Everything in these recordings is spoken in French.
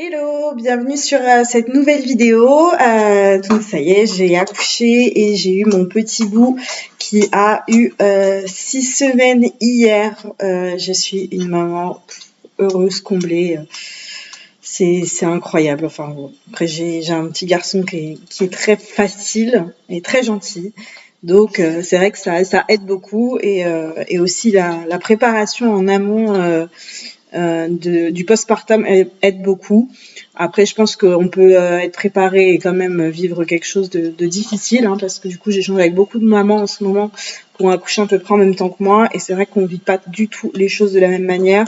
Hello, bienvenue sur cette nouvelle vidéo. Donc ça y est, j'ai accouché et j'ai eu mon petit bout qui a eu 6 semaines hier. Je suis une maman heureuse, comblée. C'est incroyable. Enfin bon. Après j'ai un petit garçon qui est très facile et très gentil. Donc c'est vrai que ça aide beaucoup et aussi la préparation en amont. Du postpartum aide beaucoup. Après, je pense qu'on peut être préparé et quand même vivre quelque chose de difficile, hein, parce que du coup, j'échange avec beaucoup de mamans en ce moment qui ont accouché à peu près en même temps que moi, et c'est vrai qu'on vit pas du tout les choses de la même manière,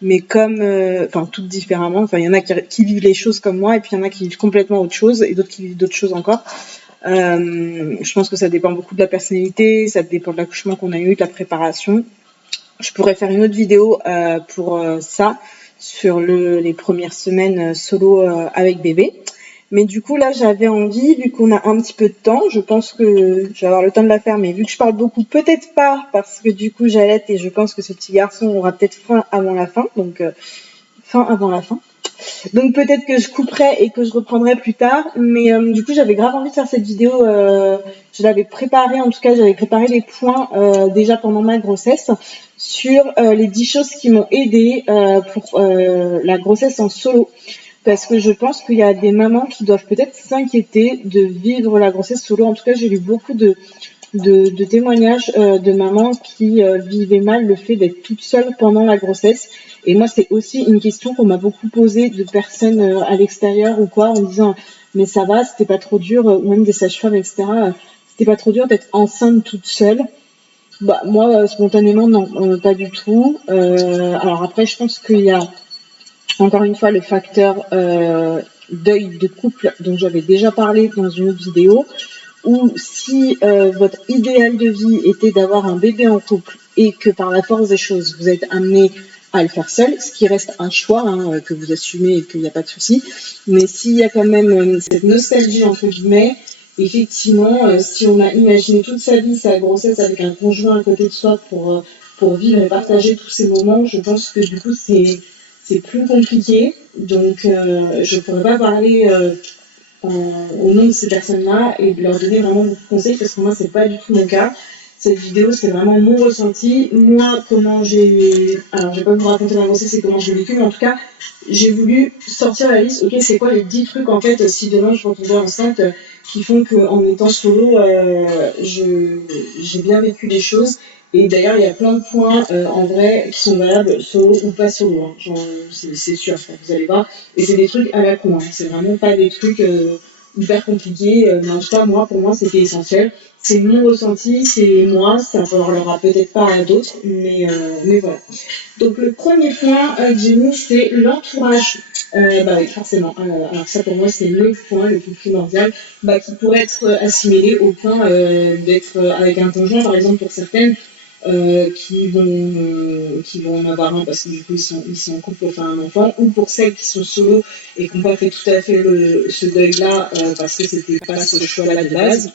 mais comme, enfin, toutes différemment. Enfin, il y en a qui vivent les choses comme moi, et puis il y en a qui vivent complètement autre chose, et d'autres qui vivent d'autres choses encore. Je pense que ça dépend beaucoup de la personnalité, ça dépend de l'accouchement qu'on a eu, de la préparation. Je pourrais faire une autre vidéo pour ça, sur les premières semaines solo avec bébé. Mais du coup, là, j'avais envie, vu qu'on a un petit peu de temps, je pense que je vais avoir le temps de la faire, mais vu que je parle beaucoup, peut-être pas, parce que du coup, j'allaite et je pense que ce petit garçon aura peut-être faim avant la fin, donc fin avant la fin. Donc peut-être que je couperai et que je reprendrai plus tard. Mais du coup, j'avais grave envie de faire cette vidéo. Je l'avais préparée, en tout cas, j'avais préparé les points déjà pendant ma grossesse sur les 10 choses qui m'ont aidée pour la grossesse en solo. Parce que je pense qu'il y a des mamans qui doivent peut-être s'inquiéter de vivre la grossesse solo. En tout cas, j'ai lu beaucoup de témoignages de mamans qui vivaient mal le fait d'être toute seule pendant la grossesse. Et moi, c'est aussi une question qu'on m'a beaucoup posée de personnes à l'extérieur ou quoi, en disant mais ça va, c'était pas trop dur, ou même des sages-femmes, etc. C'était pas trop dur d'être enceinte toute seule. Bah moi, spontanément, non, pas du tout. Alors après, je pense qu'il y a encore une fois le facteur deuil de couple dont j'avais déjà parlé dans une autre vidéo, ou si votre idéal de vie était d'avoir un bébé en couple et que par la force des choses, vous êtes amené à le faire seul, ce qui reste un choix hein, que vous assumez et qu'il n'y a pas de souci. Mais s'il y a quand même cette nostalgie, entre guillemets, effectivement, si on a imaginé toute sa vie, sa grossesse avec un conjoint à côté de soi pour vivre et partager tous ces moments, je pense que du coup, c'est plus compliqué. Donc, je ne pourrais pas parler au nom de ces personnes-là et de leur donner vraiment beaucoup de conseils parce que moi, c'est pas du tout mon cas. Cette vidéo, c'est vraiment mon ressenti. Moi, comment j'ai. Alors, je vais pas vous raconter ma grossesse et comment j'ai vécu, mais en tout cas, j'ai voulu sortir la liste. Ok, c'est quoi les 10 trucs en fait, si demain je retombais enceinte, qui font qu'en étant solo, j'ai bien vécu les choses. Et d'ailleurs, il y a plein de points en vrai qui sont valables solo ou pas solo. Hein. C'est sûr, vous allez voir. Et c'est des trucs à la con. Hein. C'est vraiment pas des trucs hyper compliqués. Mais en tout cas, moi, pour moi, c'était essentiel. C'est mon ressenti, c'est moi. Ça ne parlera peut-être pas à d'autres, mais voilà. Donc le premier point que j'ai mis, c'est l'entourage. Bah oui, forcément. Alors ça, pour moi, c'est le point le plus primordial, qui pourrait être assimilé au point d'être avec un conjoint, par exemple, pour certaines qui vont en avoir un parce que du coup ils sont en couple pour faire un enfant, ou pour celles qui sont solo et qui n'ont pas fait tout à fait ce deuil-là parce que c'était pas ce choix-là de base.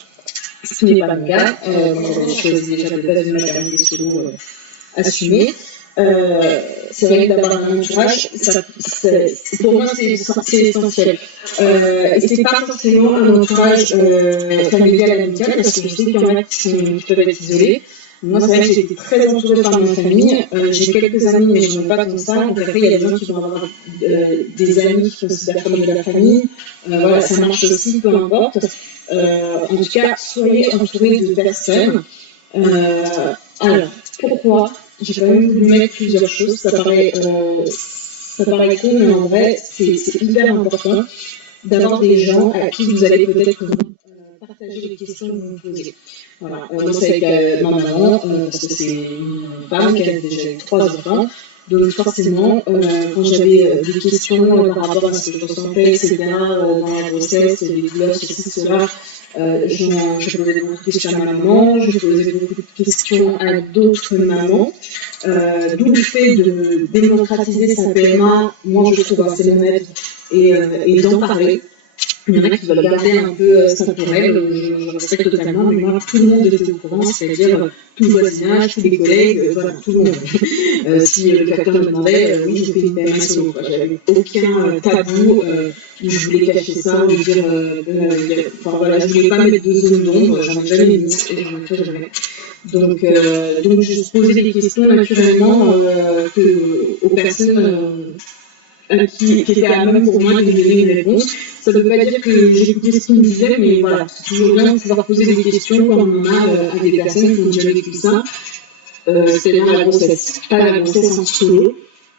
Ce n'est pas mon cas. Moi, j'avais choisi déjà de base de maternité solo assumée. C'est vrai que d'avoir un entourage, pour moi, c'est essentiel. Et c'est pas forcément un entourage familial, amical, parce que je sais qu'il y en a qui peuvent être isolés. Moi, c'est vrai que j'ai été très entourée par ma famille. J'ai quelques amis, mais je n'en ai pas comme ça. Donc après, il y a des gens qui vont avoir des amis qui considèrent comme de la famille. Voilà, ça marche aussi, peu importe. En tout cas, soyez entourés de personnes. Alors, pourquoi j'ai quand même voulu mettre plusieurs choses. Ça paraît con, mais en vrai, c'est hyper important d'avoir des gens à qui vous allez peut-être partager les questions que vous vous posez. Voilà. Moi, c'est avec ma maman, parce que c'est une femme qui a déjà eu 3 enfants. Donc forcément, quand j'avais des questions par rapport à ce que je ressentais, etc., dans la grossesse, les douleurs, ceci, cela, je posais beaucoup de questions à ma maman, je posais beaucoup de questions à d'autres mamans. D'où le fait de démocratiser sa PMA, moi je trouve assez mon avis, et d'en parler. Il y en a qui veulent garder un peu ça pour elles, je respecte totalement, mais moi, tout le monde était au courant, c'est-à-dire tout le voisinage, tous les collègues, voilà, tout le monde. Si le facteur me demandait, oui, j'ai fait une PMA solo, j'avais aucun tabou, où je voulais cacher ça, ou dire, enfin voilà, je voulais pas mettre de zone d'ombre, j'en ai jamais mis, et j'en ai fait jamais. Donc je posais des questions naturellement aux personnes qui était à même pour moi de me donner une réponse. Ça ne veut pas dire que j'écoutais ce qu'ils me disaient, mais voilà, c'est toujours bien de pouvoir poser des questions quand on a à des personnes qui ont déjà vécu ça, c'est-à-dire la grossesse, pas la grossesse en solo.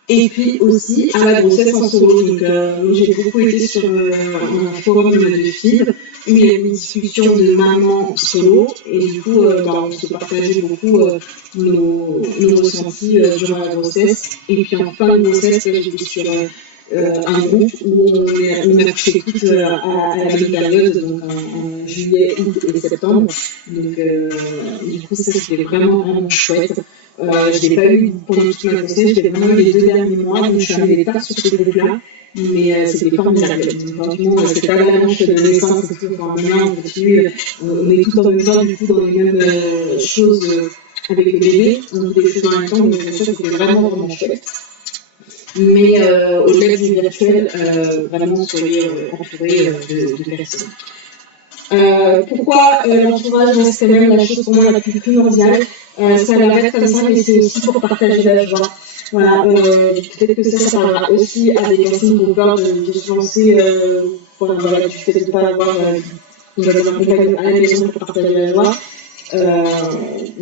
Et puis aussi à la grossesse en solo. Donc j'ai beaucoup été sur un forum de filles où il y avait une discussion de maman solo et du coup on se partageait beaucoup nos ressentis durant la grossesse. Et puis en fin de grossesse, j'étais sur un groupe où on a couché toutes à la même période, donc en juillet, août et septembre. Donc du coup ça c'était vraiment chouette. Je l'ai pas eu pendant toute ma grossesse, je l'ai vraiment eu les 2 derniers mois, donc je suis arrivée tard sur ce groupe-là, mais c'était formidable. Franchement, c'était pas la manche de naissance, c'était tout, enfin, maintenant, on continue, on est tout en même temps, du coup, dans les mêmes choses avec les bébés, on fait des choses en même temps, donc ça, c'était vraiment chouette. Mais au-delà du virtuel, vraiment, soyez entourés de personnes. Pourquoi l'entourage reste quand même la chose pour moi la plus primordiale. Ça l'arrête comme ça, mais c'est aussi pour partager la joie. Voilà, peut-être que ça parlera aussi à des personnes qui ont peur de se lancer, voilà, du fait de ne pas avoir un compagnon à la maison pour partager la joie.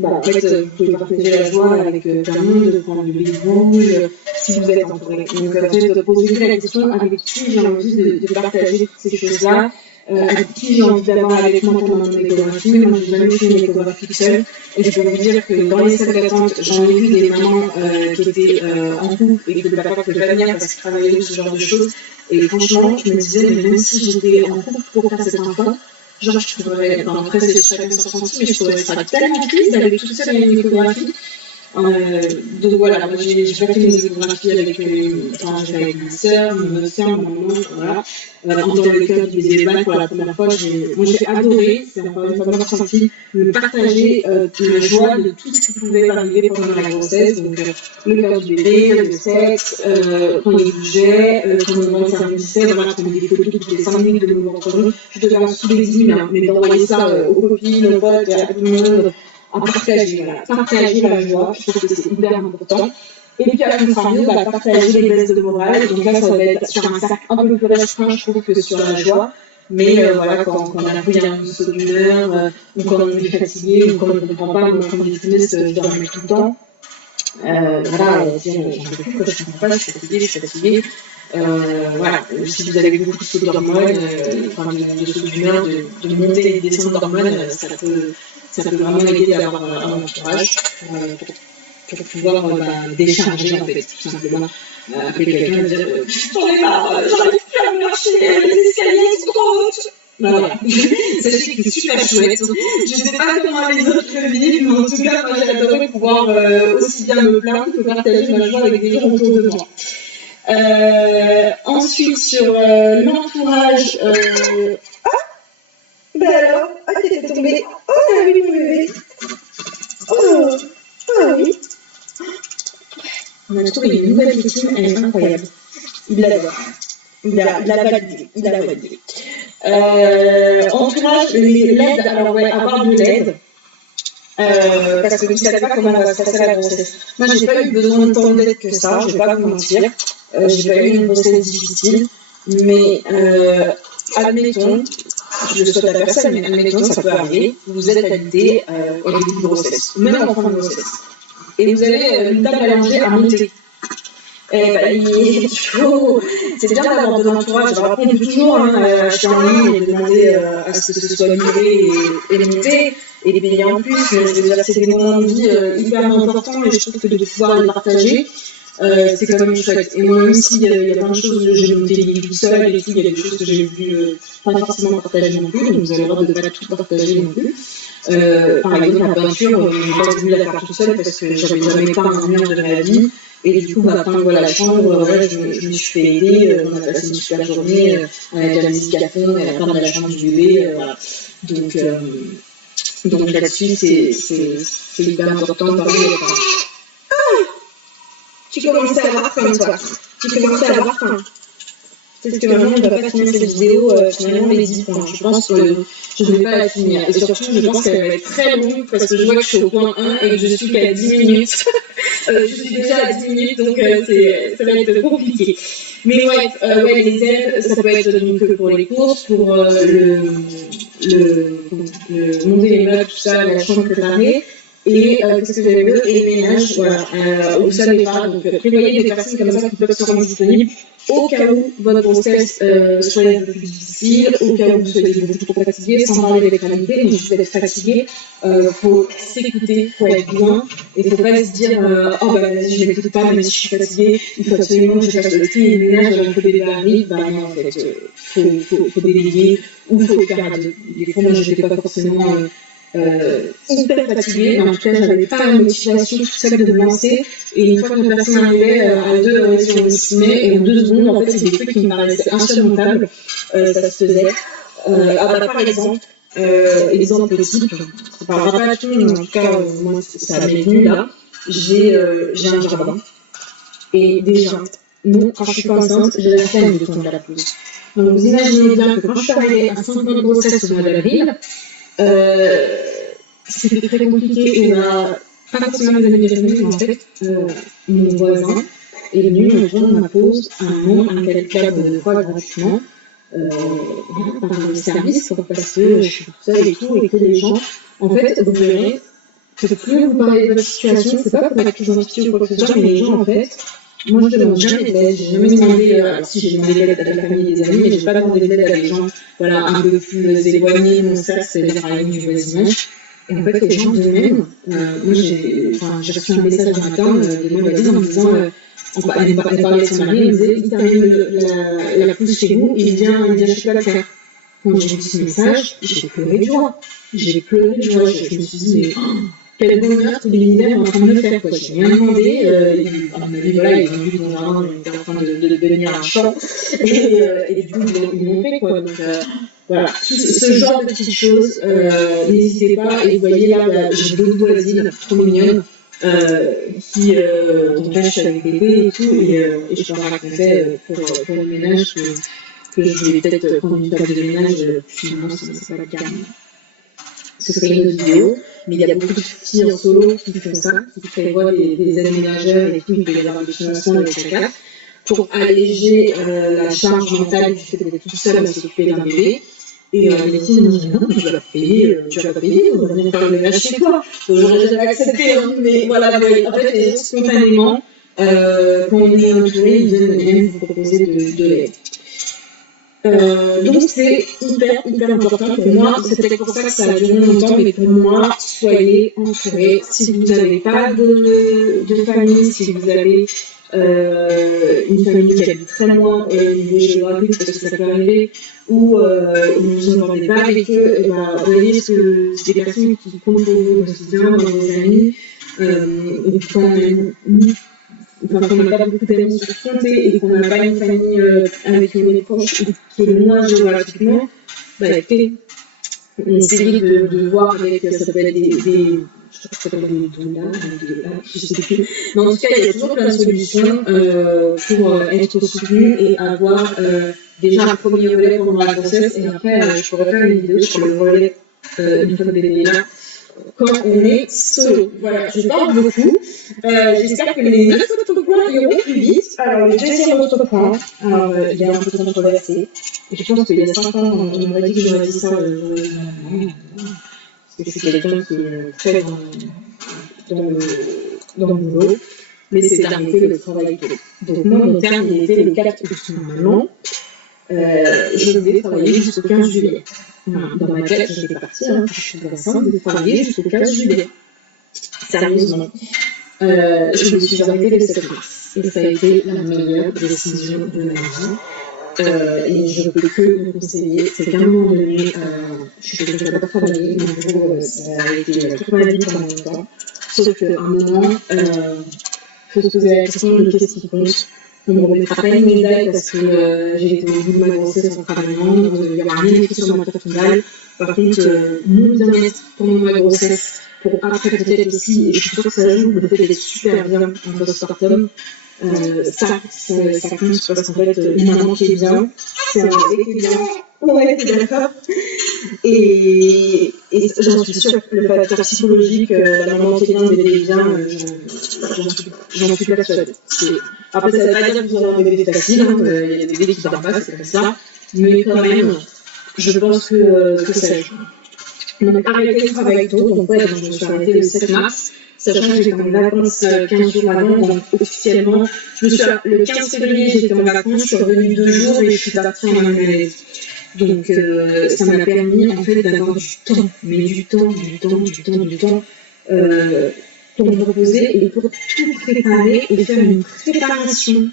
En fait, vous pouvez partager la joie avec plein de monde, prendre du livre rouge, si vous êtes entouré. Donc, en fait, posez-vous la question avec qui j'ai envie de partager ces choses-là. Avec qui j'ai envie d'avoir avec moi pendant mon échographie. Moi, j'ai jamais fait une échographie toute seule. Et je peux vous dire que dans les salles d'attente, j'en ai vu des mamans qui étaient en couple et que le papa ne pouvait pas venir parce qu'il travaillait ce genre de choses. Et franchement, je me disais, mais même si j'étais en couple pour faire cet enfant, genre, je trouverais, après, c'est chacun son ressenti, mais je trouverais ça tellement triste d'aller toute seule à une échographie. Donc voilà, moi j'ai pas fait mes échographies avec ma soeur, mon soeur, ma maman, voilà. Dans le cadre du débat pour la première fois, moi j'ai adoré, c'est encore une fois mon ressenti, me partager la joie de tout ce qui pouvait arriver pendant la grossesse, donc le cœur du bébé, le sexe, quand il bougeait, quand le moment s'arrondissait, voilà, quand il y a des photos toutes les 5 minutes de mouvement chrono, je devais en sous les îles, mais d'envoyer ça aux copines, aux potes, à tout le monde, à partager, voilà. Partager la joie, je trouve que c'est hyper important. Et puis à contrario, partager les baisses de morale. Donc là, ça va être sur un cercle un peu plus restreint, je trouve, que sur la joie. Mais voilà, quand on a pris un saut d'humeur, ou quand on est fatigué, ou quand on ne comprend pas, moi, quand je dormais tout le temps. Voilà, dire j'en peux plus, je ne comprends pas, je suis fatiguée. Voilà, si vous avez beaucoup de sauts d'hormones, de sauts d'humeur, de monter et descendre d'hormones, ça peut vraiment aider d'avoir un entourage pour pouvoir décharger en fait, tout simplement. Appeler quelqu'un et dire j'en ai marre, j'arrive plus à marcher, les escaliers sont trop hautes. Voilà. Sachez que c'est super chouette. Je ne sais pas comment les autres le vivent, mais en tout cas, moi j'ai adoré pouvoir aussi bien me plaindre que partager ma joie avec des gens autour de moi. Ensuite, sur l'entourage. Ben alors, t'étais tombée. Oh, t'as vu mon bébé. Oh, oui. On a trouvé une nouvelle victime, elle est incroyable. Il l'adore. Il a validé. Entourage, l'aide, alors ouais, avoir de l'aide. Parce que vous ne savez pas comment va se passer la grossesse. Moi, j'ai pas eu besoin de tant d'aide que ça, je vais pas vous mentir. J'ai pas eu une grossesse difficile, mais admettons, je le souhaite à personne, mais admettons, ça peut arriver, vous êtes alité au début de grossesse, même en fin de grossesse, et vous avez une table à langer à monter. C'est bien d'avoir de l'entourage. Alors après, on peut toujours acheter en ligne et demander à ce que ce soit livré et monté et les payer en plus. Mais je veux dire, c'est des moments de vie hyper importants et je trouve que de pouvoir les partager, c'est quand même chouette. Et moi, même s'il y a plein de choses que j'ai monté les tout seul et tout, il y a des choses que j'ai voulu pas forcément partager non plus, donc vous avez le droit de ne pas tout partager non plus. Par exemple, la peinture, je n'ai pas voulu la faire tout seul parce que j'avais jamais peint un mur de ma vie. Et du coup, pendant la chambre, je me suis fait aider, on a passé une super journée, on a de la musique à fond, elle a plein de la chambre du bébé, voilà. Donc, donc là-dessus, c'est hyper important de parler aux parents. Tu commences à avoir faim, toi. Tu commences à avoir faim. Peut-être que maman ne va pas finir cette vidéo, finalement, les 10 points. Je pense que je ne vais pas la finir. Et surtout, je pense qu'elle va être très longue parce que je vois que je suis au point 1 et que je suis qu'à 10 minutes. Je suis déjà à 10 minutes, donc ça va être compliqué. Mais ouais, les aides, ça peut être donc pour les courses, pour monter les meubles, tout ça, la chambre préparée. Et qu'est-ce que j'avais d'autre? Et le ménage, voilà, où ça n'est pas. Donc prévoyez des personnes comme ça qui peuvent se rendre disponibles au cas où votre grossesse soit un peu plus difficile, au cas où vous soyez beaucoup trop fatigué, sans parler des calamité, mais si vous êtes fatigué, faut s'écouter, faut être bien, et faut pas se dire oh bah vas-y je m'écoute pas, même si je suis fatiguée, il faut absolument que je fasse le tri et le ménage avant que le bébé arrive. Bah non, en fait, faut déléguer, ou faut le faire à deux. Des fois, moi je n'étais pas forcément hyper fatiguée, mais en tout cas j'avais pas la motivation toute seule de me lancer, et une fois que la personne arrivait à deux, si on s'y met, et en 2 secondes, en fait c'est des trucs qui me paraissaient insurmontables, ça se faisait. Par exemple, exemple type, ça parlera pas à tout le monde, mais en tout cas moi ça m'est venu là, j'ai un jardin, et déjà, non, quand je suis pas enceinte, j'ai la flemme de tomber à la pelouse. Donc vous imaginez bien que quand je suis arrivée à 5 mois de grossesse au mois d'avril, c'était très compliqué, et pas forcément les amis mais en fait, mon voisin est venu me prendre ma pause un quelqu'un de fois gratuitement, par le service, parce que je suis toute seule et tout, et que les gens, en fait, vous verrez que plus vous parlez de votre situation, c'est pas pour être plus gentil ou quoi que ce soit, mais les gens, en fait, moi je demande jamais d'aide, j'ai jamais demandé, alors si j'ai demandé d'aide à la famille et des amis, mais j'ai pas demandé d'aide à des gens, voilà, un peu plus éloignés de mon cercle, c'est-à-dire par exemple du voisinage. Et en fait, les gens d'eux-mêmes, moi j'ai reçu un message un matin de ma voisine en me disant, elle parlait de son mari, elle me disait, il termine la pousse chez vous, il vient chercher la faire. Quand j'ai vu ce message, j'ai pleuré de joie. J'ai pleuré de joie. Je me suis dit, mais quel bonheur que l'univers est en train de me faire, quoi. J'ai rien demandé. À mon avis, voilà, ils ont vu que mon jardin était en train de devenir un champ. Et du coup, ils l'ont fait, quoi. Donc, voilà. Ce genre de petites choses, n'hésitez pas. Et vous voyez là, j'ai deux voisines trop mignonnes. Donc là, je suis avec bébé et tout, et je leur racontais pour le ménage que je vais peut-être prendre une table de ménage, finalement, c'est pas le cas. Ce serait une autre vidéo, mais il y a beaucoup de filles en solo qui font ça, qui prévoient des aménageurs et tout, il peut y avoir des financements avec chacun, pour alléger la charge mentale du fait d'être toute seule à s'occuper d'un bébé. Et les filles me disent non, tu vas pas payer, on va venir faire le ménage chez toi. J'aurais jamais accepté, hein, mais voilà, en fait, spontanément, quand on est entouré, ils viennent même vous proposer de l'aide. Donc c'est hyper important pour moi. C'est peut-être pour ça que ça a duré longtemps, mais pour moi, soyez entourés. Si vous n'avez pas de famille, si vous avez une famille qui habite très loin au niveau géographique, parce que ça peut arriver, ou vous n'entendez pas avec eux, et vous voyez que c'est des personnes qui comptent pour vous au quotidien, dans vos amis, et puis quand on n'a pas beaucoup d'amis sur compter et qu'on n'a pas une famille avec qui on est proche ou qui est loin géographiquement, écoutez, essayez de voir avec, ça peut être je crois que ça s'appelle des dollars, je sais plus. Mais en tout cas, il y a toujours plein de solutions pour être soutenu et avoir déjà un premier relais pendant la grossesse, et après, je pourrais faire une vidéo sur le relais une fois que le bébé est là, quand on est solo. Voilà, je parle beaucoup. J'espère que les autres points iront plus vite. Alors, le deuxième autre point, il est un peu controversé. Et je pense qu'il y a 5 ans, on m'aurait dit que j'aurais dit ça. Parce que c'est quelqu'un qui est très dans le boulot. Mais c'est d'arrêter le travail télé. Donc, moi, mon terme, il était le 4 août. Normalement, je vais travailler jusqu'au 15 juillet. Dans ma tête, j'étais partie, je suis enceinte, de travailler jusqu'au 15 juillet. Sérieusement. Je me suis arrêtée le 7 mars. Et ça a été la meilleure décision de ma vie. Et je ne peux que me conseiller. C'est qu'à un moment donné, je ne vais pas travailler, mais en gros, ça a été toute ma vie pendant longtemps. Sauf qu'à un moment, faut se poser la question de qu'est-ce qui compte. On ne me remettra pas une médaille parce que j'ai été au bout de ma grossesse en travaillant. Il n'y aura rien écrit sur ma carte finale. Par contre, mon bien-être pendant ma grossesse, pour après peut-être aussi, et je suis sûre que ça joue, le fait d'être super bien en postpartum, ça compte parce qu'en fait, une maman qui est bien, c'est un bébé qui est bien. Ouais, t'es d'accord. Et j'en suis sûre, le facteur psychologique, la maman qui est bien, le bébé est bien, j'en suis persuadée. Après, ça ne veut pas dire que vous aurez un bébé facile, hein, il y a des bébés qui dorment pas, c'est comme ça, mais quand même, je pense que ça joue. Donc, arrêter le travail tôt, donc ouais, donc je me suis arrêtée le 7 mars, sachant que j'étais en vacances 15 jours avant, donc officiellement, le 15 février, j'étais en vacances, je suis revenue 2 jours et je suis partie en Indonésie. Donc, ça m'a permis, en fait, d'avoir du temps, mais du temps, pour me reposer et pour tout préparer et faire une préparation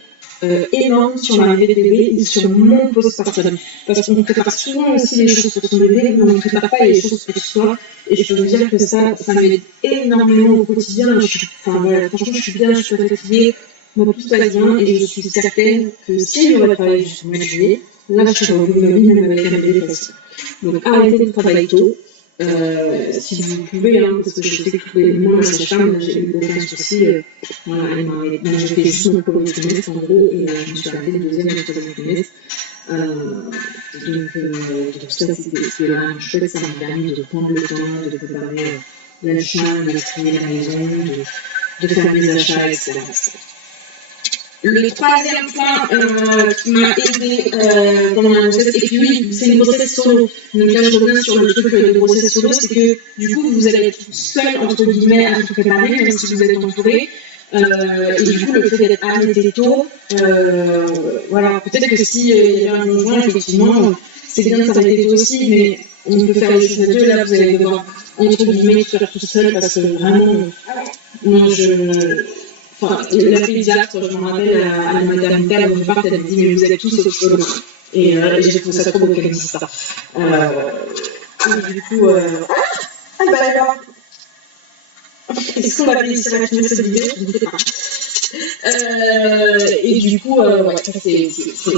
énorme sur l'arrivée des bébés et sur mon postpartum. Parce qu'on prépare souvent aussi les choses pour son bébé, mais on ne prépare pas les choses pour soi. Et je peux vous dire que ça m'aide énormément au quotidien. Franchement, je suis bien, je suis pas fatiguée, moi tout va bien et je suis certaine que si j'aurais travaillé jusqu'au mois de juillet, là je serais au bout de ma vie, même avec un bébé facile. Donc arrêtez le travail tôt. Si vous pouvez, hein, parce que je sais que moi, ma sage-femme, j'ai eu aucun souci. Voilà, j'ai fait juste mon premier trimestre en gros, et je me suis arrêtée le deuxième et le troisième trimestre. Donc ça, c'était vraiment chouette, ça m'a permis de prendre le temps, de préparer la chambre, de trier la maison, de faire mes achats, etc. Le troisième point qui m'a aidé pendant la grossesse, et puis oui, c'est une grossesse solo. Donc là, je reviens sur le truc de grossesse solo, c'est que du coup, vous allez être seul, entre guillemets, à tout préparer, même si vous êtes entouré. Et du coup, le fait d'être arrêté tôt, voilà, peut-être que si il y avait un conjoint, effectivement, c'est bien de s'arrêter tôt aussi, mais on peut faire les choses à deux. Là, vous allez devoir, entre guillemets, tout faire tout seul, parce que vraiment, moi, la pédiatre, je me rappelle, à la maternité, à mon part, elle me dit, mais vous êtes tous au solo. Et j'ai trouvé ça trop beau qu'elle dise ça. Et du coup, est-ce qu'on va réussir à finir cette vidéo? Je ne sais pas. Et du coup, ouais,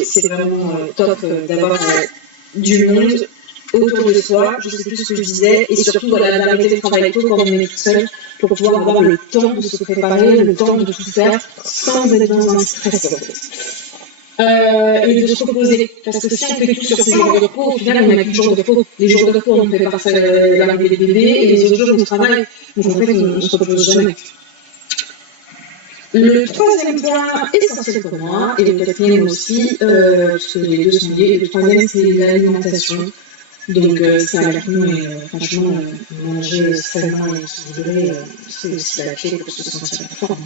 c'est vraiment top d'avoir du monde autour de soi, je sais plus ce que je disais, et surtout d'arrêter le travail tôt quand on est tout seul, pour pouvoir avoir le temps de se préparer, le temps de tout faire, sans être dans un stress. Et de se reposer, parce que si on fait tout sur ces jours de repos, au final on n'a plus de jours de repos. Les jours de repos, on prépare l'arrivée des bébés, et les autres jours on travaille, donc en fait on ne se repose jamais. Le troisième point essentiel pour moi, et le quatrième aussi, parce que les deux sont liés, le troisième c'est l'alimentation. Donc ça a l'air con, mais franchement, manger sainement et équilibré, c'est aussi la clé pour se sentir fort.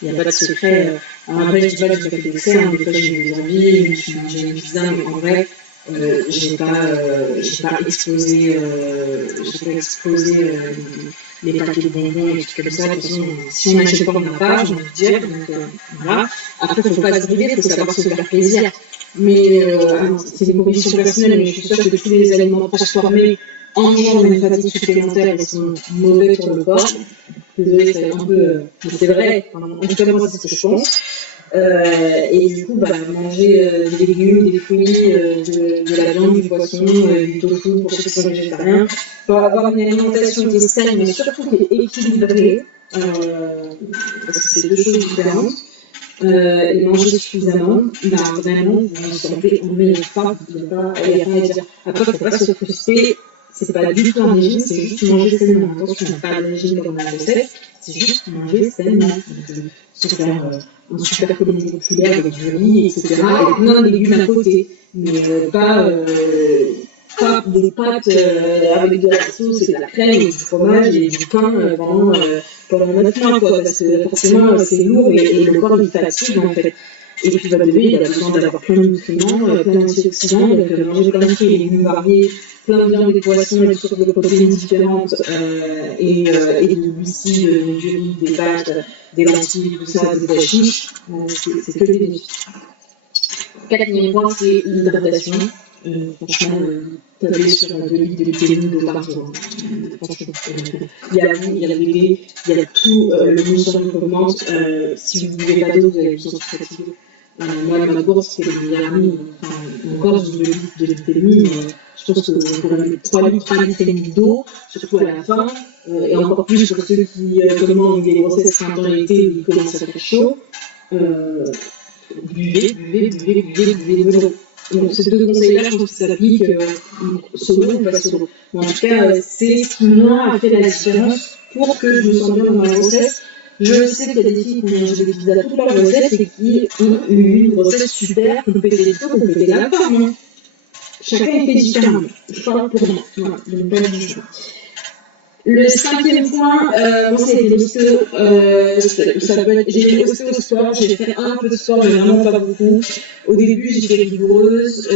Il n'y a pas de secret. Après, je dis pas que j'ai pas fait d'essai, des fois j'ai eu des envies, je me suis mangé une pizza, mais en vrai, j'ai pas explosé les paquets de bonbons et tout comme ça. De toute façon, si on n'achète pas, on n'a pas, j'ai envie de dire. Donc voilà. Après, il ne faut pas se brider, il faut savoir se faire plaisir. Mais c'est des convictions personnelles, mais je suis sûre que tous les aliments transformés engendrent une fatigue supplémentaire et sont mauvais pour le corps. Désolée, c'est un peu. Mais c'est vrai, en tout cas, moi, c'est ce que je pense. Et du coup, manger des légumes, des fruits, de la viande, du poisson, du tofu pour ceux qui sont végétariens, pour avoir une alimentation qui est saine, mais surtout qui est équilibrée, parce que c'est deux choses différentes. Et manger suffisamment, vraiment, vous vous sentez en meilleure forme, il n'y a pas à dire. Après, il ne faut pas se frustrer, c'est pas du tout un régime, c'est juste manger sainement. Attention, on n'a pas de régime comme la grossesse, c'est juste manger sainement. Se faire un super communiqué de poulet avec du riz, etc. Avec plein de légumes à côté, mais pas des pâtes avec de la sauce et de la crème, et du fromage et du pain pendant 9 mois, quoi, parce que forcément c'est lourd et le corps il fatigue en fait. Et puis votre bébé il a besoin d'avoir plein de nutriments, plein d'antioxydants, donc manger plein de fruits et légumes variés, plein de viande, des poissons et toutes sortes de protéines différentes, et de glucides, du riz, des pâtes, des lentilles, tout ça, des pois chiches, c'est que des bénéfices. quatrième point, c'est l'hydratation. Franchement, taper sur 2 litres de vitamine d'eau par jour. Franchement, il y a vous, il y a le bébé, il y a tout le munition qui augmente. Si vous ne buvez pas d'eau, vous allez vous sentir fatigué. Moi, ma course, c'est le meilleur ami. Encore, je 2 litres de vitamine, je pense que vous pourrez mettre 3 litres d'eau, surtout à la fin. Et encore plus pour ceux qui, comme moi, ont eu des grossesses printemps et été où il commence à faire chaud. Buvez de l'eau. Donc, ces 2 conseils-là, je pense qu'ils s'appliquent solo ou pas solo. En tout cas, c'est ce qui, moi, a fait la différence pour que je me sente bien dans ma grossesse. Je sais qu'il y a des filles qui ont mangé des pizzas toute leur grossesse et qui ont eu une grossesse super, qui ont pété les photos, qui ont pété la forme. Chacun est fait différemment. Je parle pour moi. Voilà, donc pas de jugement. Le 5e point, moi, c'est l'ostéo. J'ai fait ostéo-sport, j'ai fait un peu de sport, mais vraiment pas beaucoup. Au début, j'étais rigoureuse.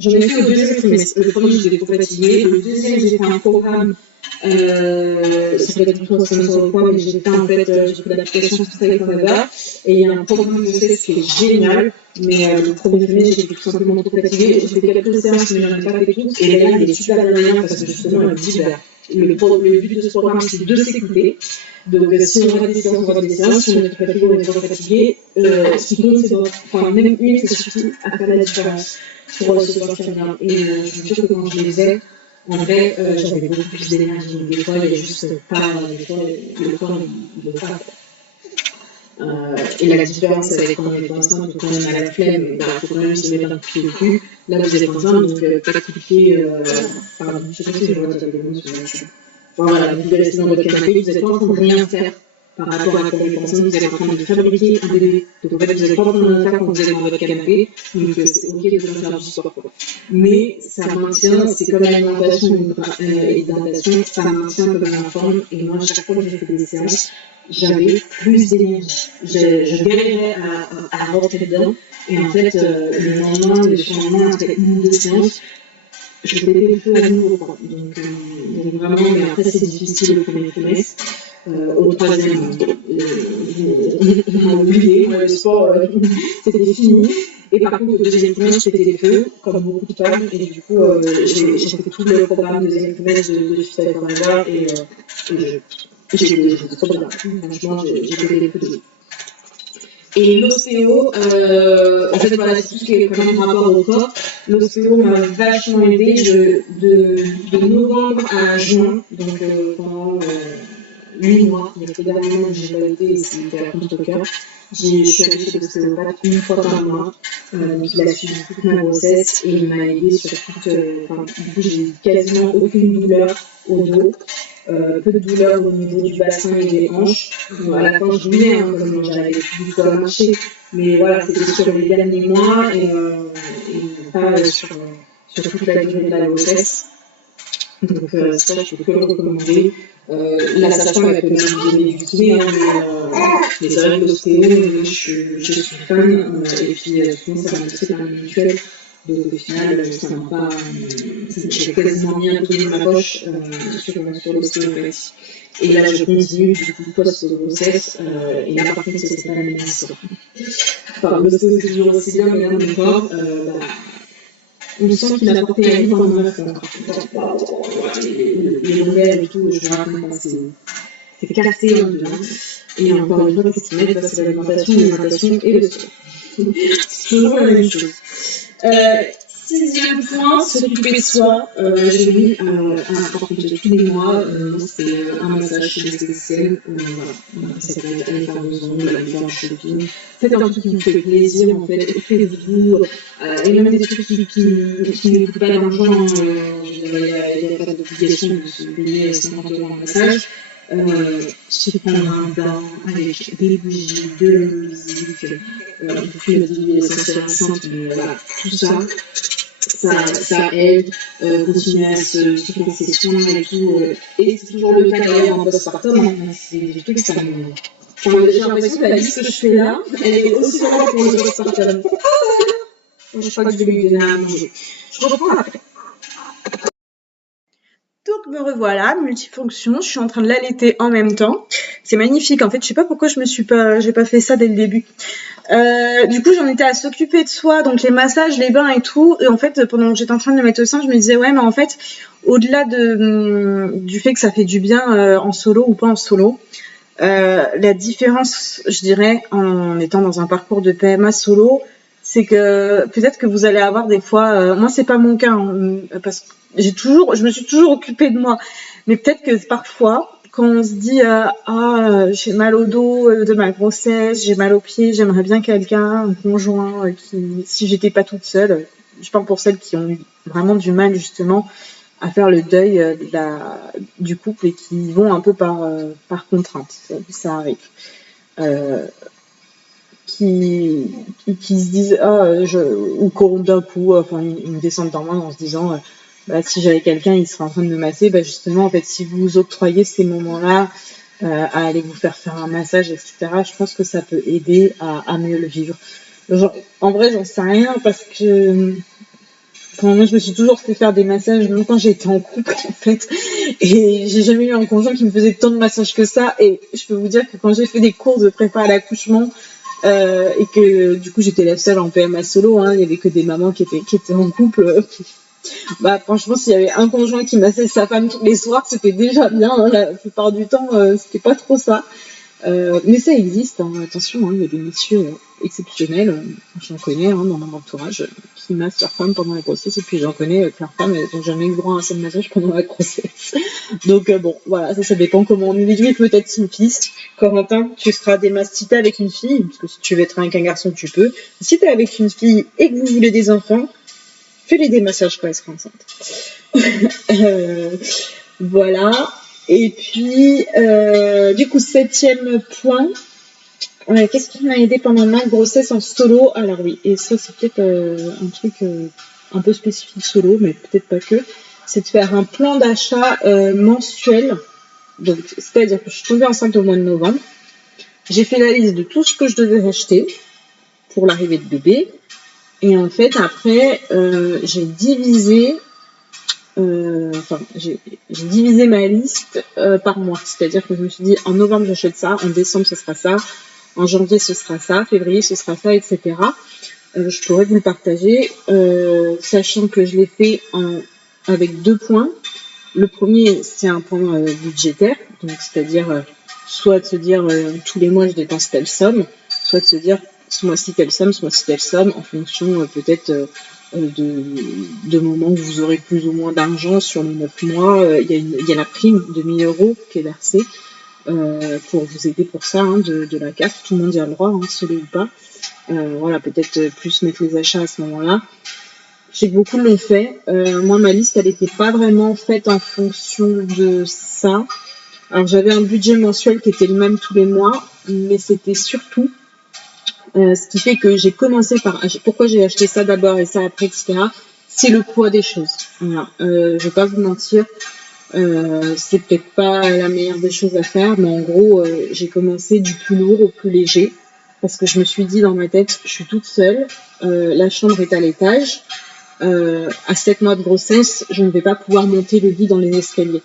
J'en ai fait au 2e trimestre. Le premier, j'étais trop fatiguée. Le 2e, j'ai fait un programme. Ça peut être du tout sur le poids, mais j'ai fait en fait, j'ai fait l'application Style Canada. Et il y a un programme de CES qui est génial. Mais le premier trimestre, j'étais tout simplement trop fatiguée. J'ai fait quelques séances, mais j'en ai pas fait toutes. Et d'ailleurs, il est super bienveillant parce que justement, il dit, le but de ce programme, c'est de s'écouter. Donc, si on a des séances, on va des séances. Si on est trop fatigué, on est trop fatigué. Ce qui compte, c'est même une, ça suffit à faire la différence pour se sentir bien. Et je suis sûre que quand je les faisais, en vrai, j'avais beaucoup plus d'énergie. Des fois, il n'y a juste pas, des fois, le corps, il ne veut pas. Et la différence avec quand on est enceinte ou quand on a la flemme, il faut quand même se mettre un coup de cul. Là, vous êtes enceinte, donc pas de coup de pied, pardon, je sais pas si je vois des mots sur YouTube. Voilà, vous devez rester dans votre canapé, vous n'êtes pas en train de rien faire par rapport à quand vous êtes enceinte, vous êtes en train de fabriquer un bébé. Donc en fait, vous n'êtes pas en train de rien faire quand vous êtes dans votre canapé, donc c'est ok de faire du sport. Mais ça maintient, c'est comme l'alimentation et l'hydratation, ça maintient comme en forme. Et moi, chaque fois que j'ai fait des séances, j'avais plus d'énergie. Je galérais à rentrer dedans. Et en fait, le lendemain, le lendemain, après 1 ou 2 séances, je pétais le feu à nouveau. Donc vraiment, mais après, c'est difficile le premier trimestre. Au 3e, on a oublié, moi, le sport, c'était fini. Et par contre, au 2e trimestre, je pétais les feux, comme beaucoup de femmes. Et du coup, j'ai fait tout le programme 2e trimestre de Style Canada et j'étais trop bien. Franchement, j'ai pété les feux de. Et l'ostéo, en fait, voilà, c'est tout ce qui est quand même rapport au corps. L'ostéo m'a vachement aidé de novembre à juin, donc pendant 8 mois. Il y a que derniers mois où j'ai pas été et c'était à contre-cœur. Je suis allée chez l'ostéopathe 1 fois par mois. Donc il a suivi toute ma grossesse et il m'a aidé sur toute. Du coup, j'ai quasiment aucune douleur au dos. Peu de douleur au niveau du bassin et des hanches. À la fin, je voulais, comme j'arrivais plus du tout à marcher. Mais voilà, c'était sur les derniers mois et pas sur toute la durée de la grossesse. Donc ça, je peux que le recommander. La sage-femme, elle peut même vous donner du kiné, mais c'est vrai que l'ostéo, moi, je suis fan. Et puis souvent, ça va remboursé par une mutuelle. Donc au final, ça m'a pas. J'ai quasiment rien payé de ma poche sur l'ostéopathie. Et là, je continue du coup post-grossesse. Et là, par contre, c'est pas la même histoire. Enfin, l'ostéo, c'est toujours aussi bien, mais là, mon corps, on sent qu'il a porté la vie dans mon enfant. Les nouvelles et tout, je vous raconte pas, c'est cassé en deux. Et encore une fois, qu'est-ce qu'ils mettent, c'est l'alimentation et le sport. C'est toujours la même chose. 6e point, s'occuper de soi. J'ai mis un rapport de tous les mois. C'est un massage chez l'esthéticienne. Voilà. Ça peut être aller faire vos ongles, aller faire du shopping. Faites un truc qui vous fait plaisir, en fait. Offrez-vous. Et même des trucs qui ne coûtent pas d'argent. Il n'y a pas d'obligation de se payer 50 € en massage. Se prendre un bain avec des bougies, de la musique, on peut plus mettre de l'huile essentielle enceinte, mais voilà, tout ça, ça aide, continuer à se faire ses soins et tout, et c'est toujours le cas d'ailleurs en postpartum, c'est des trucs, ça me. J'ai l'impression que la liste que je fais là, elle est aussi longue pour le postpartum. Je crois que je vais lui donner à manger. Je reprends après. Donc me revoilà, multifonction, je suis en train de l'allaiter en même temps. C'est magnifique. En fait, je sais pas pourquoi j'ai pas fait ça dès le début. Du coup, j'en étais à s'occuper de soi, donc les massages, les bains et tout. Et en fait, pendant que j'étais en train de le mettre au sein, je me disais ouais, mais en fait, au-delà du fait que ça fait du bien en solo ou pas en solo, la différence, je dirais, en étant dans un parcours de PMA solo, c'est que peut-être que vous allez avoir des fois, moi c'est pas mon cas, hein, parce que je me suis toujours occupée de moi, mais peut-être que parfois, quand on se dit j'ai mal au dos de ma grossesse, j'ai mal aux pieds, j'aimerais bien quelqu'un, un conjoint qui, si j'étais pas toute seule, je parle pour celles qui ont eu vraiment du mal justement à faire le deuil du couple et qui vont un peu par contrainte, ça arrive. Qui se disent ou corrompent d'un coup, enfin une descente dormante en se disant si j'avais quelqu'un, il serait en train de me masser. Justement, en fait, si vous octroyez ces moments-là à aller vous faire un massage, etc., je pense que ça peut aider à mieux le vivre. En vrai, j'en sais rien parce que moi, je me suis toujours fait faire des massages, même quand j'étais en couple, en fait. Et j'ai jamais eu un conjoint qui me faisait tant de massages que ça. Et je peux vous dire que quand j'ai fait des cours de prépa à l'accouchement, et que du coup j'étais la seule en PMA solo, il y avait que des mamans qui étaient en couple. Franchement, s'il y avait un conjoint qui massait sa femme tous les soirs, c'était déjà bien. La plupart du temps, c'était pas trop ça. Mais ça existe, attention, il y a des messieurs exceptionnels, j'en connais dans mon entourage, qui massent leur femme pendant la grossesse, et puis j'en connais que leurs femmes n'ont jamais eu droit à un seul massage pendant la grossesse. Donc voilà, ça dépend comment on éduque peut-être son fils. Corentin, tu seras démasticé avec une fille, parce que si tu veux être avec un garçon, tu peux. Si tu es avec une fille et que vous voulez des enfants, fais-les des massages quand elle sera enceinte. Voilà. Et puis, du coup, 7e point. Qu'est-ce qui m'a aidé pendant ma grossesse en solo? Alors oui, et ça c'est peut-être un truc un peu spécifique solo, mais peut-être pas que. C'est de faire un plan d'achat mensuel. Donc, c'est-à-dire que je suis tombée enceinte au mois de novembre. J'ai fait la liste de tout ce que je devais acheter pour l'arrivée de bébé. Et en fait, après, j'ai divisé ma liste par mois. C'est-à-dire que je me suis dit, en novembre, j'achète ça, en décembre, ce sera ça, en janvier, ce sera ça, février, ce sera ça, etc. Je pourrais vous le partager, sachant que je l'ai fait avec 2 points. Le premier, c'est un point budgétaire, donc c'est-à-dire soit de se dire tous les mois, je dépense telle somme, soit de se dire ce mois-ci telle somme, en fonction peut-être de moments où vous aurez plus ou moins d'argent sur les 9 mois. Il y a la prime de 1 000 € qui est versée pour vous aider pour ça, de la CAF. Tout le monde y a le droit, solo ou pas. Voilà, peut-être plus mettre les achats à ce moment-là. Je sais que beaucoup l'ont fait. Moi, ma liste, elle n'était pas vraiment faite en fonction de ça. Alors, j'avais un budget mensuel qui était le même tous les mois, mais c'était surtout ce qui fait que j'ai commencé par pourquoi j'ai acheté ça d'abord et ça après, etc. C'est le poids des choses. Voilà. Je vais pas vous mentir, c'est peut-être pas la meilleure des choses à faire, mais en gros, j'ai commencé du plus lourd au plus léger parce que je me suis dit dans ma tête, je suis toute seule, la chambre est à l'étage, à 7 mois de grossesse, je ne vais pas pouvoir monter le lit dans les escaliers.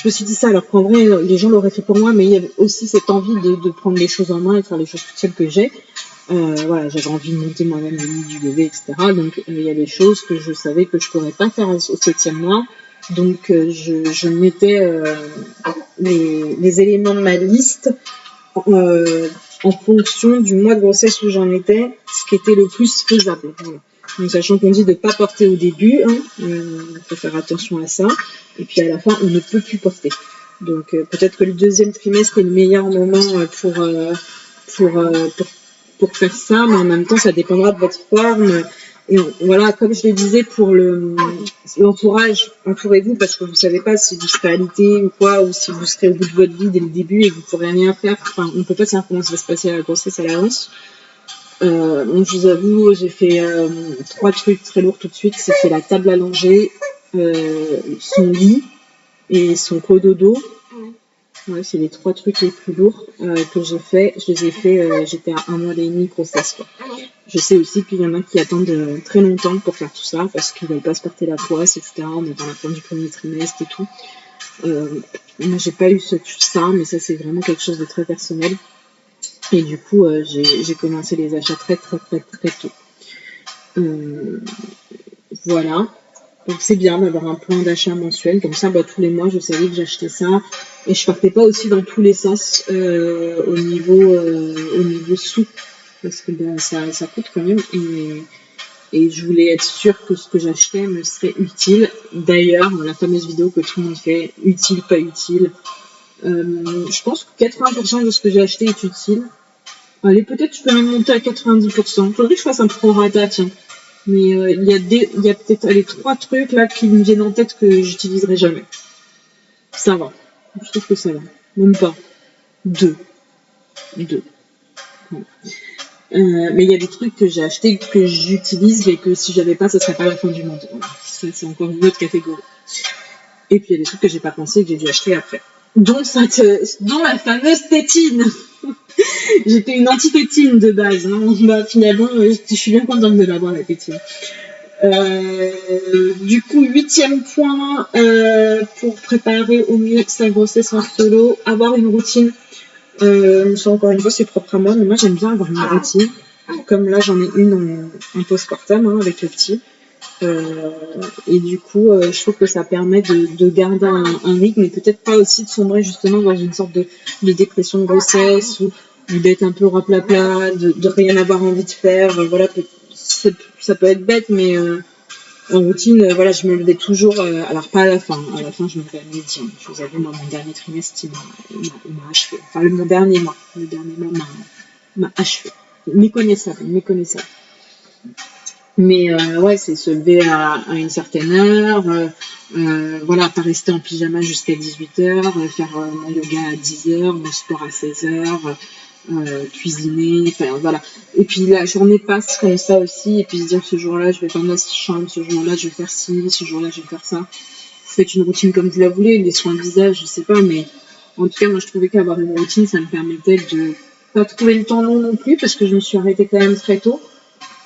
Je me suis dit ça, alors qu'en vrai, les gens l'auraient fait pour moi, mais il y avait aussi cette envie de prendre les choses en main et de faire les choses toutes seules que j'ai. Voilà, j'avais envie de monter moi-même le lit du bébé, etc. Donc, il y a des choses que je savais que je pourrais pas faire au 7e mois. Donc, je mettais les éléments de ma liste en fonction du mois de grossesse où j'en étais, ce qui était le plus faisable. Voilà. Donc, sachant qu'on dit de ne pas porter au début, il faut faire attention à ça. Et puis, à la fin, on ne peut plus porter. Donc, peut-être que le 2e trimestre est le meilleur moment pour faire ça, mais en même temps, ça dépendra de votre forme. Et voilà, comme je le disais, pour l'entourage, entourez-vous, parce que vous savez pas si vous serez alité ou quoi, ou si vous serez au bout de votre vie dès le début et que vous pourrez rien faire. Enfin, on peut pas savoir comment ça va se passer à la grossesse à l'avance. Donc, je vous avoue, j'ai fait 3 trucs très lourds tout de suite. C'était la table allongée, son lit et son cododo. Ouais, c'est les 3 trucs les plus lourds que j'ai fait. Je les ai fait, j'étais à 1 mois et demi grossesse, quoi. Je sais aussi qu'il y en a qui attendent très longtemps pour faire tout ça parce qu'ils veulent pas se porter la poisse, etc. On est dans la fin du premier trimestre et tout. Moi, j'ai pas eu ça, mais ça, c'est vraiment quelque chose de très personnel. Et du coup, j'ai commencé les achats très tôt. Voilà. Donc c'est bien d'avoir un plan d'achat mensuel, comme ça tous les mois je savais que j'achetais ça et je partais pas aussi dans tous les sens au niveau sous parce que ça coûte quand même et je voulais être sûre que ce que j'achetais me serait utile. D'ailleurs, la fameuse vidéo que tout le monde fait, utile, pas utile, je pense que 80% de ce que j'ai acheté est utile. Allez, peut-être je peux même monter à 90%. Faudrait que je fasse un prorata, tiens. Mais il y a peut-être les 3 trucs là qui me viennent en tête que j'utiliserai jamais. Ça va. Je trouve que ça va. Même pas. 2. 2. Voilà. Mais il y a des trucs que j'ai achetés que j'utilise et que si j'avais pas, ça serait pas la fin du monde. Voilà. Ça, c'est encore une autre catégorie. Et puis il y a des trucs que j'ai pas pensé et que j'ai dû acheter après. Dont la fameuse tétine. J'étais une anti-tétine de base. Hein. Bah, finalement, je suis bien contente de l'avoir, la tétine. Du coup, 8e point pour préparer au mieux sa grossesse en solo, avoir une routine. Ça, encore une fois, c'est propre à moi, mais moi j'aime bien avoir une routine. Comme là, j'en ai une en postpartum avec le petit. Et du coup, je trouve que ça permet de garder un rythme et peut-être pas aussi de sombrer justement dans une sorte de dépression de grossesse ou d'être un peu raplapla, de rien avoir envie de faire. Voilà, ça peut être bête, mais en routine, voilà, je me levais toujours, alors pas à la fin je me levais à midi. Hein. Je vous avoue, moi, mon dernier trimestre, il m'a achevé. Enfin, mon dernier mois m'a achevé. Méconnaissable. Mais ouais, c'est se lever à une certaine heure, voilà, pas rester en pyjama jusqu'à 18h, faire mon yoga à 10h, mon sport à 16h, cuisiner, enfin voilà. Et puis la journée passe comme ça aussi, et puis se dire ce jour-là, je vais faire ma chambre, ce jour-là, je vais faire ci, ce jour-là, je vais faire ça. Vous faites une routine comme vous la voulez, les soins de visage, je sais pas, mais en tout cas, moi je trouvais qu'avoir une routine, ça me permettait de pas trouver le temps long non plus, parce que je me suis arrêtée quand même très tôt.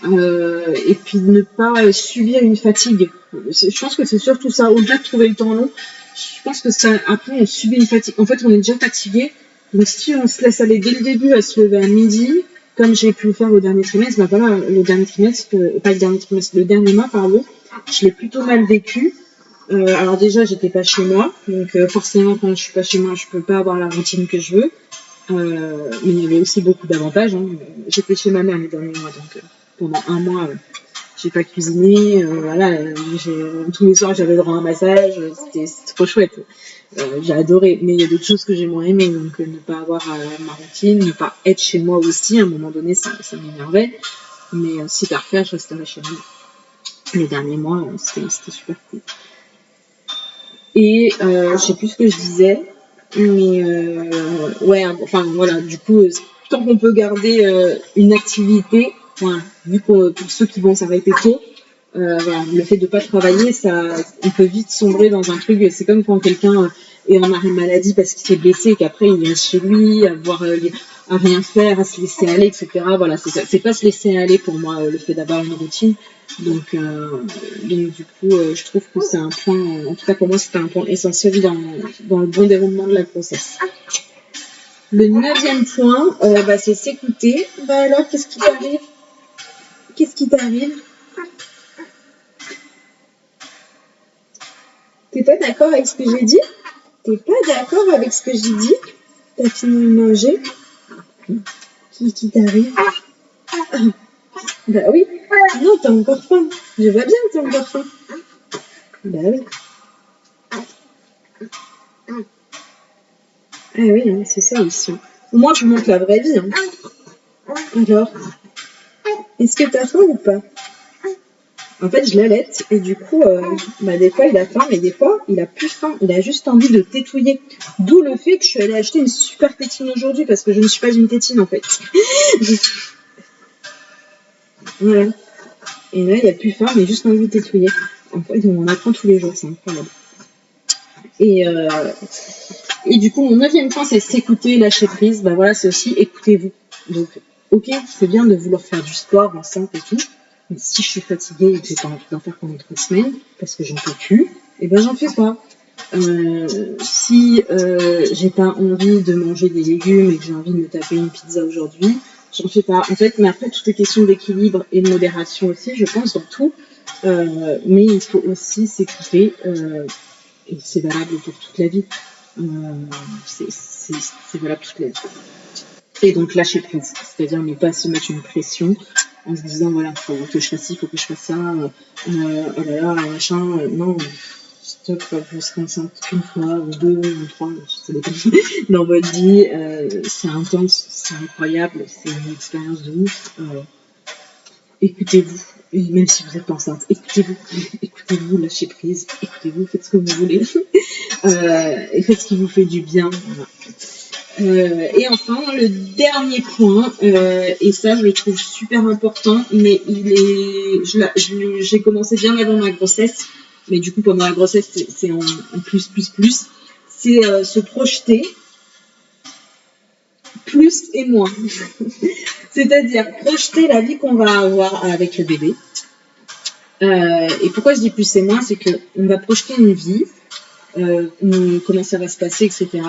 Et puis ne pas subir une fatigue. Je pense que c'est surtout ça, au-delà de trouver le temps long, je pense que ça, après on subit une fatigue. En fait, on est déjà fatigué, donc si on se laisse aller dès le début à se lever à midi, comme j'ai pu le faire au dernier trimestre, bah voilà, le dernier trimestre, pas le dernier trimestre, le dernier mois, pardon, je l'ai plutôt mal vécu. Alors déjà, j'étais pas chez moi, donc forcément quand je suis pas chez moi, je peux pas avoir la routine que je veux. Mais il y avait aussi beaucoup d'avantages. Hein. J'étais chez ma mère les derniers mois, donc pendant 1 mois, j'ai pas cuisiné. Voilà, tous les soirs j'avais droit à un massage. C'était trop chouette. J'ai adoré. Mais il y a d'autres choses que j'ai moins aimées. Donc ne pas avoir ma routine, ne pas être chez moi aussi. À un moment donné, ça m'énervait. Mais si t'as refaire, je resterai chez moi. Les derniers mois, c'était super cool. Et je sais plus ce que je disais. Mais ouais, enfin voilà, du coup, tant qu'on peut garder une activité, voilà, vu que pour ceux qui vont s'arrêter tôt, voilà, le fait de pas travailler, on peut vite sombrer dans un truc. C'est comme quand quelqu'un est en arrêt maladie parce qu'il s'est blessé et qu'après il est chez lui, à rien faire, à se laisser aller, etc. Voilà, c'est ça. C'est pas se laisser aller pour moi, le fait d'avoir une routine. Donc du coup, je trouve que c'est un point, en tout cas pour moi, c'était un point essentiel dans le bon déroulement de la grossesse. Le 9e point, c'est s'écouter. Bah alors, qu'est-ce qui t'arrive? T'es pas d'accord avec ce que j'ai dit? T'as fini de manger? Qui t'arrive? Bah oui. Non, t'as encore faim. Je vois bien que t'as encore faim. Bah oui. Ah oui, hein, c'est ça aussi. Au moins, je vous montre la vraie vie. Hein. Alors, est-ce que t'as faim ou pas? En fait, je l'allaite et du coup, des fois, il a faim, mais des fois, il a plus faim. Il a juste envie de tétouiller. D'où le fait que je suis allée acheter une super tétine aujourd'hui parce que je ne suis pas une tétine en fait. Voilà. Et là, il a plus faim, mais juste envie de tétouiller. En fait, on en apprend tous les jours, c'est incroyable. Et Et du coup, mon 9e point, c'est s'écouter, lâcher prise. Bah voilà, c'est aussi écoutez-vous. Donc, ok, c'est bien de vouloir faire du sport enceinte et tout, mais si je suis fatiguée et que j'ai pas envie d'en faire pendant 3 semaines, parce que j'en peux plus, et ben j'en fais pas. Si j'ai pas envie de manger des légumes et que j'ai envie de me taper une pizza aujourd'hui, j'en fais pas. En fait, mais après, tout est question d'équilibre et de modération aussi, je pense, dans tout. Mais il faut aussi s'écouter, et c'est valable pour toute la vie. C'est valable toute la vie. Et donc lâcher prise, c'est-à-dire ne pas se mettre une pression en se disant voilà, faut que je fasse ci, faut que je fasse ça, oh là là, machin, non, stop, vous serez enceinte qu'une fois, ou deux, ou trois, ça dépend dans votre vie, c'est intense, c'est incroyable, c'est une expérience de ouf, écoutez-vous, et même si vous êtes enceinte, écoutez-vous, écoutez-vous, lâchez prise, écoutez-vous, faites ce que vous voulez, et faites ce qui vous fait du bien, voilà. Et enfin, le dernier point, et ça je le trouve super important, mais j'ai commencé bien avant ma grossesse, mais du coup pendant la grossesse c'est en plus, c'est se projeter plus et moins. C'est-à-dire projeter la vie qu'on va avoir avec le bébé. Et pourquoi je dis plus et moins, c'est qu'on va projeter une vie, comment ça va se passer, etc.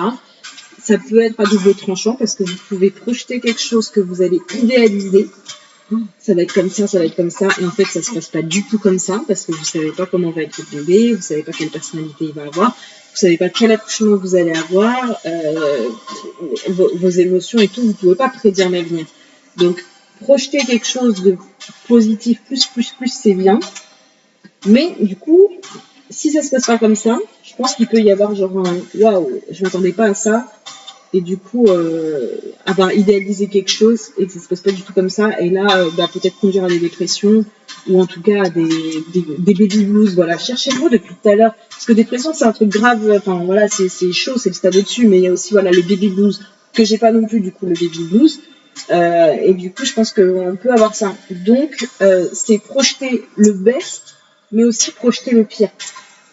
Ça peut être à double tranchant parce que vous pouvez projeter quelque chose que vous allez idéaliser. Ça va être comme ça, ça va être comme ça. Et en fait, ça se passe pas du tout comme ça parce que vous savez pas comment va être votre bébé, vous savez pas quelle personnalité il va avoir, vous savez pas quel accouchement vous allez avoir, vos émotions et tout, vous pouvez pas prédire l'avenir. Donc, projeter quelque chose de positif, plus, c'est bien. Mais du coup, si ça se passe pas comme ça, je pense qu'il peut y avoir genre un waouh, je m'attendais pas à ça. Et du coup, avoir idéalisé quelque chose et que ça se passe pas du tout comme ça, et là, peut-être conduire à des dépressions ou en tout cas à des baby blues. Voilà, cherchez le mot depuis tout à l'heure parce que dépression c'est un truc grave. Enfin voilà, c'est chaud, c'est le stade au-dessus, mais il y a aussi voilà le baby blues que j'ai pas non plus du coup le baby blues. Et du coup, je pense qu'on peut avoir ça. Donc, c'est projeter le best, mais aussi projeter le pire.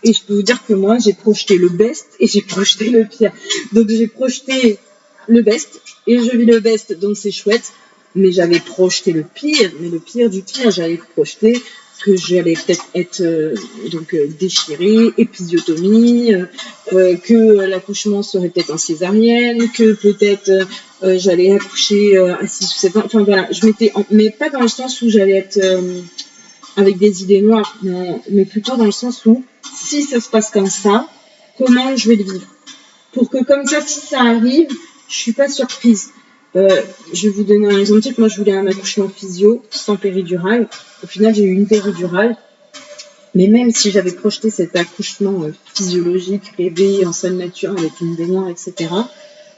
Et je peux vous dire que moi, j'ai projeté le best et j'ai projeté le pire. Donc, j'ai projeté le best et je vis le best, donc c'est chouette. Mais j'avais projeté le pire, mais le pire du pire, j'avais projeté que j'allais peut-être être déchirée, épisiotomie, que l'accouchement serait peut-être en césarienne, que peut-être j'allais accoucher à 6 ou 7 ans. Enfin voilà, mais pas dans le sens où j'allais être avec des idées noires, non, mais plutôt dans le sens où si ça se passe comme ça, comment je vais le vivre? Pour que comme ça, si ça arrive, je suis pas surprise. Je vais vous donner un exemple type. Moi, je voulais un accouchement physio sans péridurale. Au final, j'ai eu une péridurale. Mais même si j'avais projeté cet accouchement physiologique, rêvé, en salle nature, avec une baignoire, etc.,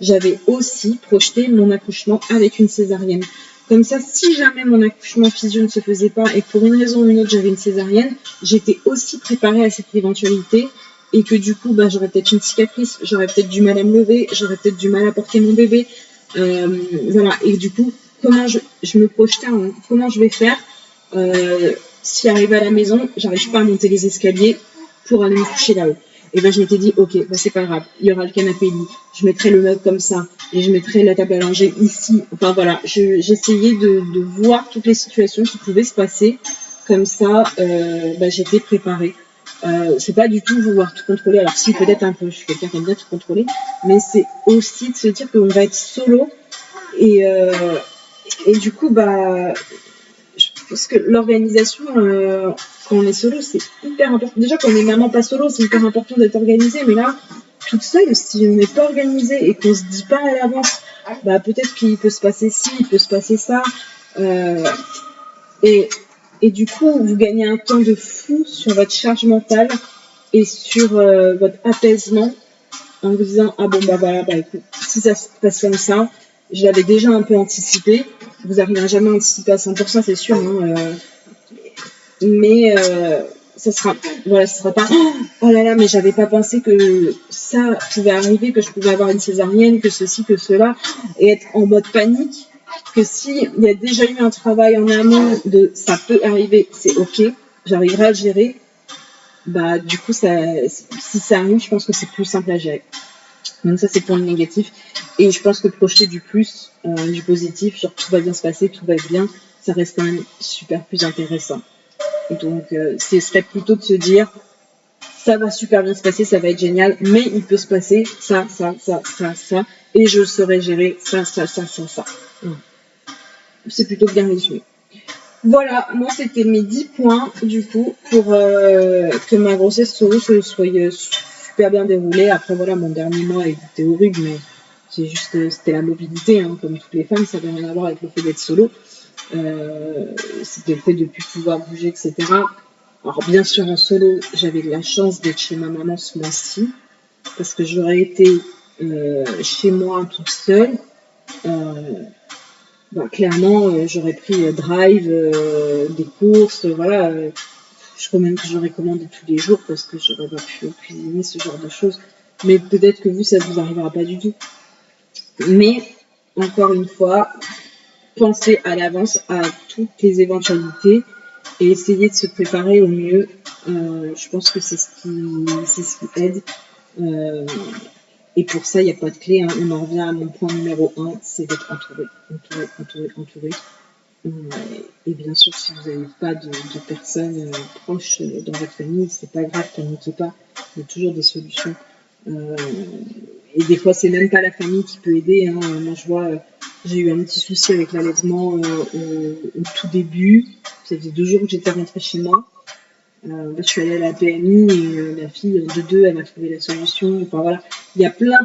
j'avais aussi projeté mon accouchement avec une césarienne. Comme ça, si jamais mon accouchement physio ne se faisait pas et pour une raison ou une autre j'avais une césarienne, j'étais aussi préparée à cette éventualité et que du coup, j'aurais peut-être une cicatrice, j'aurais peut-être du mal à me lever, j'aurais peut-être du mal à porter mon bébé. Voilà. Et du coup, comment je me projetais en comment je vais faire si arrivé à la maison, j'arrive pas à monter les escaliers pour aller me coucher là-haut. Et je m'étais dit, ok, c'est pas grave, il y aura le canapé lit, je mettrai le meuble comme ça, et je mettrai la table à langer ici. Enfin voilà, j'essayais de voir toutes les situations qui pouvaient se passer, comme ça, j'étais préparée. C'est pas du tout vouloir tout contrôler, alors si peut-être un peu, je suis quelqu'un qui aime bien tout contrôler, mais c'est aussi de se dire qu'on va être solo, et du coup, parce que l'organisation, quand on est solo, c'est hyper important. Déjà, quand on est maman pas solo, c'est hyper important d'être organisé. Mais là, toute seule, si on n'est pas organisé et qu'on se dit pas à l'avance, peut-être qu'il peut se passer ci, il peut se passer ça. Et du coup, vous gagnez un temps de fou sur votre charge mentale et sur votre apaisement en vous disant écoute, si ça se passe comme ça, je l'avais déjà un peu anticipé. Vous n'arriverez jamais à anticiper à 100%, c'est sûr. Mais ça sera pas oh là là, mais j'avais pas pensé que ça pouvait arriver, que je pouvais avoir une césarienne, que ceci, que cela, et être en mode panique. Que si il y a déjà eu un travail en amont de ça peut arriver, c'est ok, j'arriverai à le gérer. Du coup, si ça arrive, je pense que c'est plus simple à gérer. Donc ça, c'est pour le négatif. Et je pense que projeter du plus, du positif, genre tout va bien se passer, tout va être bien, ça reste quand même super plus intéressant. Donc, ce serait plutôt de se dire, ça va super bien se passer, ça va être génial, mais il peut se passer ça, et je saurais gérer ça. C'est plutôt bien résumé. Voilà, moi c'était mes 10 points du coup pour que ma grossesse solo se soit super bien déroulée. Après voilà, mon dernier mois était horrible, mais c'est juste c'était la mobilité, hein, comme toutes les femmes, ça n'a rien à voir avec le fait d'être solo. C'était le fait de ne plus pouvoir bouger, etc. Alors bien sûr en solo, j'avais de la chance d'être chez ma maman ce mois-ci, parce que j'aurais été chez moi toute seule. Clairement, j'aurais pris Drive, des courses, voilà. Je crois même que j'aurais commandé tous les jours parce que j'aurais pas pu cuisiner ce genre de choses. Mais peut-être que vous, ça vous arrivera pas du tout. Mais, encore une fois, pensez à l'avance à toutes les éventualités et essayez de se préparer au mieux. Je pense que c'est ce qui aide. Et pour ça, il n'y a pas de clé. Hein. On en revient à mon point numéro 1, c'est d'être entouré. Et bien sûr, si vous n'avez pas de personnes proches dans votre famille, c'est pas grave, paniquez pas. Il y a toujours des solutions. Et des fois, c'est même pas la famille qui peut aider. Hein. Moi, je vois, j'ai eu un petit souci avec l'allaitement au tout début. Ça faisait 2 jours que j'étais rentrée chez moi. Je suis allée à la PMI et la fille de 2, elle m'a trouvé la solution. Enfin voilà, il y a plein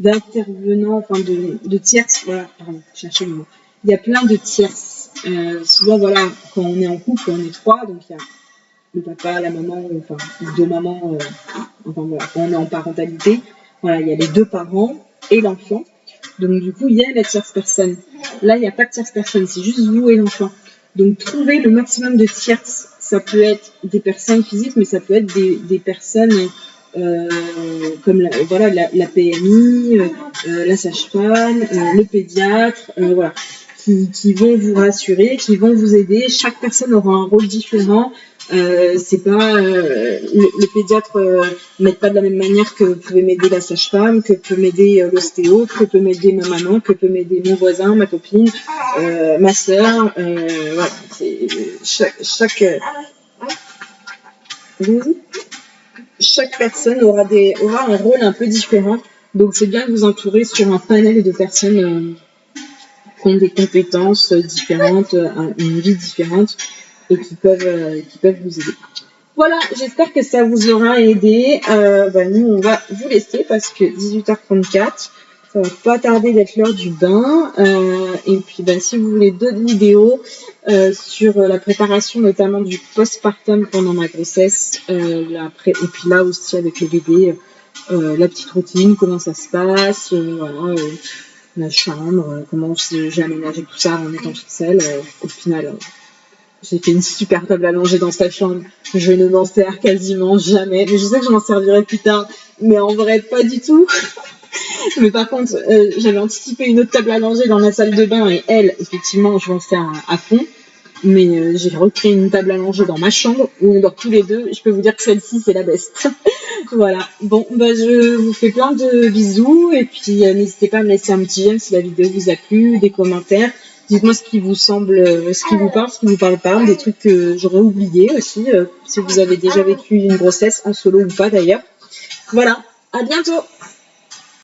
d'intervenants, enfin de tierces. Voilà, pardon, chercher le mot. Il y a plein de tierces. Souvent voilà, quand on est en couple, on est 3, donc il y a le papa, la maman, enfin 2 mamans. Enfin voilà, quand on est en parentalité, voilà, il y a les 2 parents et l'enfant. Donc du coup, il y a la tierce personne. Là, il n'y a pas de tierce personne, c'est juste vous et l'enfant. Donc, trouver le maximum de tierces. Ça peut être des personnes physiques, mais ça peut être des personnes comme la PMI, la sage-femme, le pédiatre, voilà, qui vont vous rassurer, qui vont vous aider. Chaque personne aura un rôle différent. C'est pas le pédiatre m'aide pas de la même manière que peut m'aider la sage-femme, que peut m'aider l'ostéo, que peut m'aider ma maman, que peut m'aider mon voisin, ma copine, ma sœur. Voilà, chaque personne aura un rôle un peu différent. Donc c'est bien de vous entourer sur un panel de personnes qui ont des compétences différentes, une vie différente et qui peuvent vous aider. Voilà, j'espère que ça vous aura aidé. Nous, on va vous laisser parce que 18h34, ça va pas tarder d'être l'heure du bain. Et puis, si vous voulez d'autres vidéos sur la préparation notamment du postpartum pendant ma grossesse, et puis là aussi avec le bébé, la petite routine, comment ça se passe, la chambre, comment j'ai aménagé tout ça en étant toute seule. Au final, j'ai fait une super table à manger dans sa chambre. Je ne m'en sers quasiment jamais. Mais je sais que je m'en servirai plus tard. Mais en vrai, pas du tout. Mais par contre, j'avais anticipé une autre table à manger dans la salle de bain. Et elle, effectivement, je m'en sers à fond. Mais j'ai recréé une table à manger dans ma chambre où on dort tous les 2. Je peux vous dire que celle-ci, c'est la best. Voilà. Bon, je vous fais plein de bisous. Et puis, n'hésitez pas à me laisser un petit j'aime si la vidéo vous a plu, des commentaires. Dites-moi ce qui vous semble, ce qui vous parle, ce qui vous parle pas, des trucs que j'aurais oublié aussi, si vous avez déjà vécu une grossesse en solo ou pas d'ailleurs. Voilà, à bientôt!